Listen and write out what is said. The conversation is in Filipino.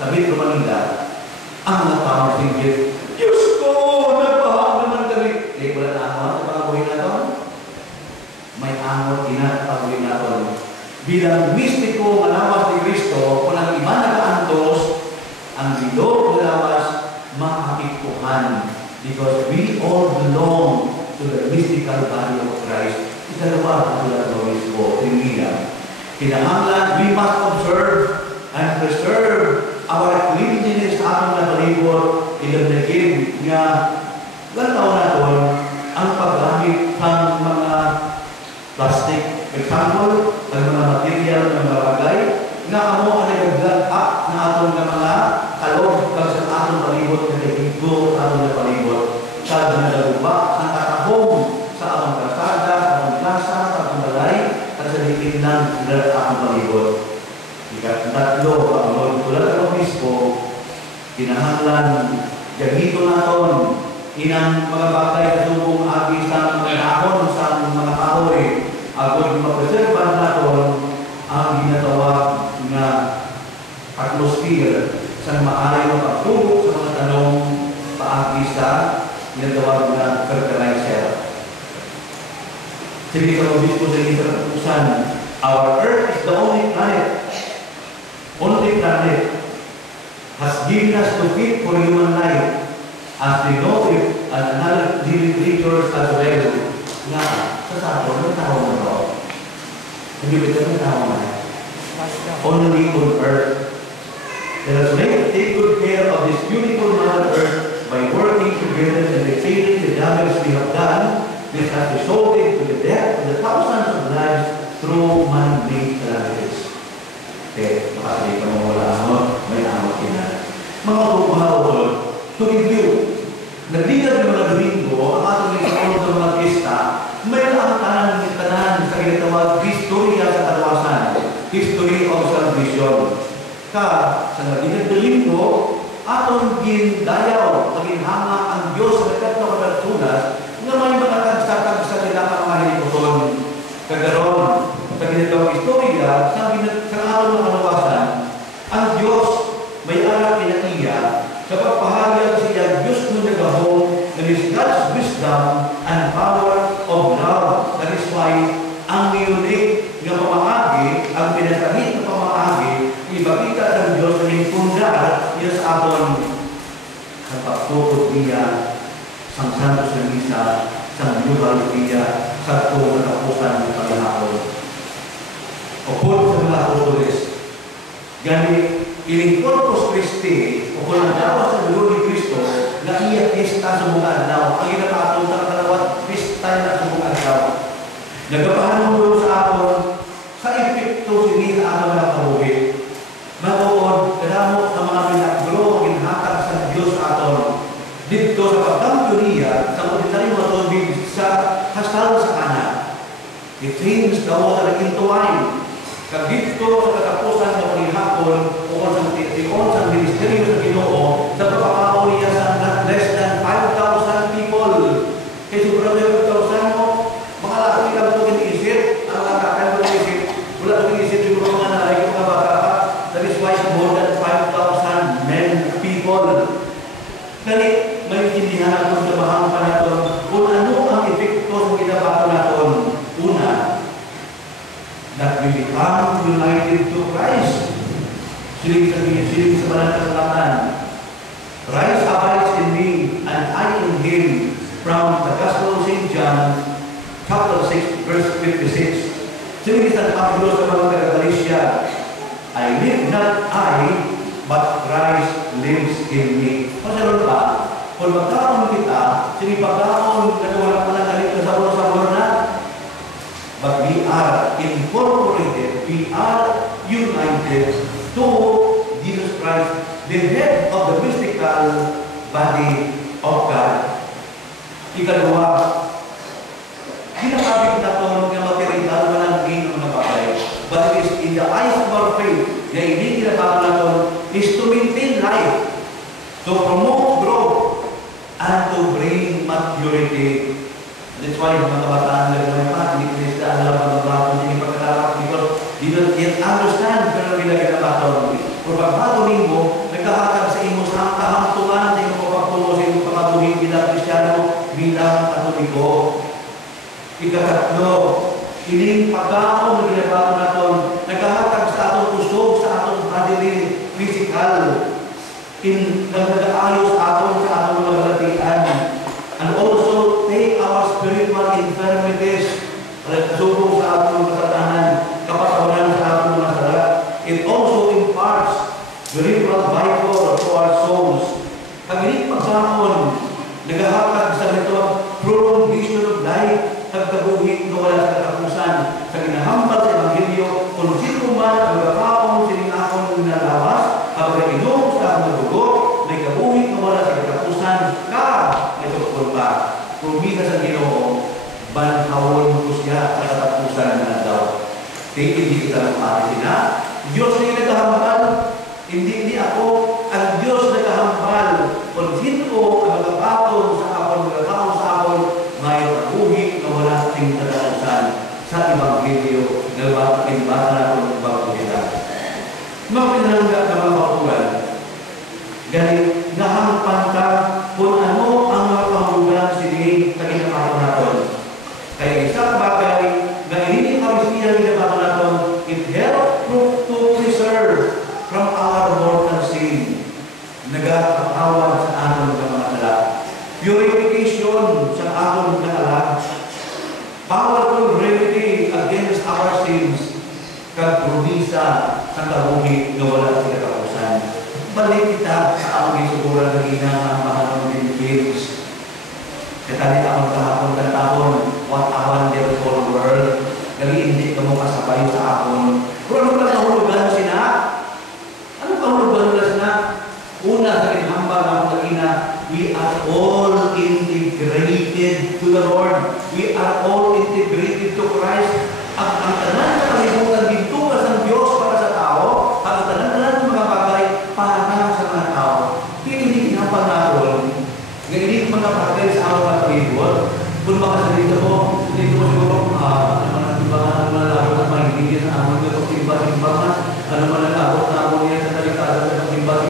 sa Metro Manila, ang mga tao singgit, Diyos ko, nagpahang naman kami. Eh, wala na ako, sa pag-abuhin natin. May angot pag-abuhin natin. Bilang mistiko, malawas ni Kristo, kung ang iba nag-aantos, ang bilog malawas, makakikuhan. Because we all belong to the mystical body of Christ. Ikalawa, ang tulad ko, Trinidad. Kinahanglan, we must observe and preserve our cleanliness sa ating nabalibot. Ilagnagin nga, gantaw na doon, ang paggamit ng mga plastic. Example, ang mga material ng mga bagay, nga amo ang nagaglag up na atong ng mga kalog kag sa atong palibot na nagiggo sa atong palibot. Kag nalaguba sa katahong sa atong kasada, sa atong plaza, sa atong balay, at sa dikinan sa atong palibot. Ikatlo, ang Lord tulad ng Obispo, kinahanglan, gagito naton, inang mga bagay na subong agi sa mga dahon, sa mga kahoy, agad mapreserban naton ang ginatawag na atmosphere sa maaari ng pagtulog sa mga tanong paagi sa ginatawag na fertilizer. Sige sa Obispo sa Interpusan, our Earth is the only planet has given us to feed for human life, as we know it, and another living creatures as well. Nga, sa sabon, may tao na ito. Hindi ba ito may tao na? Only on earth. Let us take good care of this beautiful Mother Earth by working together and retaining the damage we have done, which has resulted to the death of the thousands of lives through man-made calamities. Okay, makasali pa nung wala amot, may amot kina. Mga utol, to review, nagligad ng mga Domingo, ang atong nagkakulong ng mga pista, may ang tanan sa ginatawag Historia sa Kalawasan, History of Salvation. Sa nagligad ng Domingo, atong gindayaw, paginhanga ang Diyos sa nagkatawag ng sunas, nga may mga kagsatag sa nila ang mga hiliputon. Kagaroon, sa ginatawag Historia, sa atong mga kalawasan, ang Diyos may alam kinaiya sa pagpahayag siya Diyos ng nagahong that is God's wisdom and power of love. That is why ang unique na pamahagi, ang pinasahit na pamahagi, ibabita ng Diyos na impundar niya sa aton sa pagtukod niya sa Santos na Misa, sa Eucharistia, sa tuwang katapusan ng paghihapon. O kung sa mga apostoles, gani ining Corpus Christi, o kung nadawas sa dulo ni Kristo, na iya pista sa mga adlaw, ang inakatong sa kalawat, pista na sa mga adlaw. Nagpapahanong dulo sa aton, sa epekto sini sa aton na kabuhi. Matuod, kadamo sa mga pinagro, ginhatag sa Diyos aton. Dito sa pagkampioniya, sa ordinary mga tubig sa hasal sa kanan. It turns the water into wine. Kag dito sa katapusan ng paghihapon o sa ministeryo sa Ginoo, sa pagpapakaw niya sa not less than 5,000 people. Kaya sobrang may 5,000 mo, mga laki lang ito iniisip, ang lakakan ito iniisip, wala ito iniisip siguro mga naray kong kabaka, that is why more than 5,000 men, people. Kani, may intindihan natin sa bahang panaton kung ano ang epekto sa ginabato natin. Una, that we become united to Christ. Siling sa banal na salatan. Christ abides in me, and I in Him. From the Gospel of St. John, chapter 6, verse 56. Siling sa Pablo sa mga Galatia, I live not I, but Christ lives in me. Masaroon pa, kung magkaroon kita, siling pagkaroon na wala pa nagalit na sabor-sabor na, but we are incorporated, we are united to Jesus Christ, the head of the mystical body of God. Ikalawa, ginakabit na ito ng material, walang gain ng bagay. But it is in the eyes of our faith, na hindi ginakabit na ito is to maintain life, to promote growth, and to bring maturity. That's why mga kabataan nila pa, hindi Krista alam ang mga hindi pagkakalak because they don't yet understand pero nila ginagawa. Kung pagbago nimo, Ano, ining pagkaon na ginagawa natin, naghahatag sa atong usog, sa atong bodily, physical, nag-aayos aton sa atong mga balatian, and also take our spiritual infirmities, kasubong sa atong kasalanan, kapatawaran sa atong mga sala. It also imparts spiritual vigor to our souls. Pag ining pagkaon, naghahatag sa ito prolongation of life, nagtabuhi na wala sa katapusan, sa ginahambal sa Ebanghelyo, kung sino man ang magkakaon sining akong nalawas, kapag inom sa akong dugo, may kabuhi na wala sa katapusan, may tukol pa. Kung bisa sa Ginoo, banhawon ko siya sa katapusan na daw. Hindi kita lumari sina. Diyos na nagahambal, hindi ako, ang Diyos nagahambal. Kung sino ang magkakaon sa akong magkakaon sa akong, may kabuhi na wala sa katapusan sa Ebanghelyo na pinbasa na itong Ebanghelyo. Mga pinalangga na mga kapulan, ganit nahampan ka kung ano ang mga kahulugan sining sa ginagawa natin. Kaya isang bagay na hindi kami siya ginagawa natin, it helps to preserve from our mortal sin. Nagkakawan sa ating mga sala. Purification sa ating mga sala. Powerful remedy against our sins. Kagpromisa sa kabuhi na wala sa katapusan. Balik kita sa aming isuguran ng inang mahal ng James. Katali akong kahapon katahon, what a wonderful world. Gali hindi ka mo kasabay sa akon. Pero ano ba kahulugan sina? Ano kahulugan nila sina? Una sa kinhamba ng mga we are all integrated to the Lord. We are all integrated to Christ.